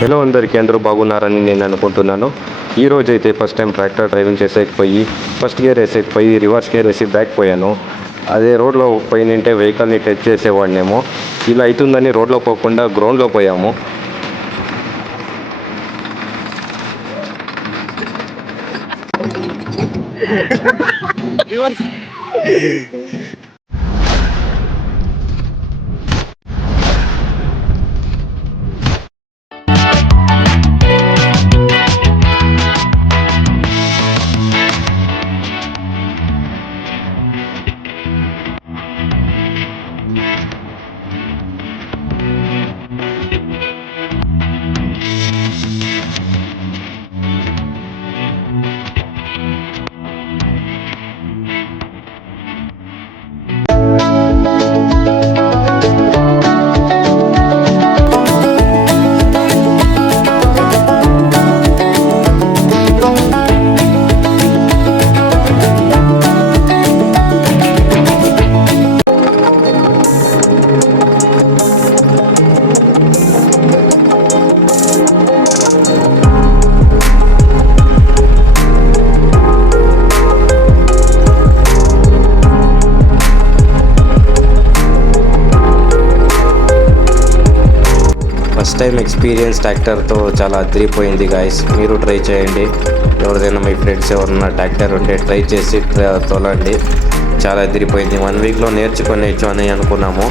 హలో అందరికీ, అందరూ బాగున్నారని నేను అనుకుంటున్నాను. ఈరోజు అయితే ఫస్ట్ టైం ట్రాక్టర్ డ్రైవింగ్ చేసేకపోయి ఫస్ట్ గేర్ వేసేకపోయి రివర్స్ గేర్ వేసి బ్యాక్ పోయాను. అదే రోడ్లో పోయినంటే వెహికల్ని టచ్ చేసేవాడినేమో. ఇలా అవుతుందని రోడ్లో పోకుండా గ్రౌండ్లో పోయాము. ఫస్ట్ టైం ఎక్స్పీరియన్స్ ట్రాక్టర్తో చాలా అదిరిపోయింది గాయస్. మీరు ట్రై చేయండి. ఎవరిదైనా మీ ఫ్రెండ్స్ ఎవరన్నా ట్రాక్టర్ ఉంటే ట్రై చేసి తోలండి. చాలా అదిరిపోయింది. 1 వీక్లో నేర్చుకోవచ్చు అని అనుకున్నాము.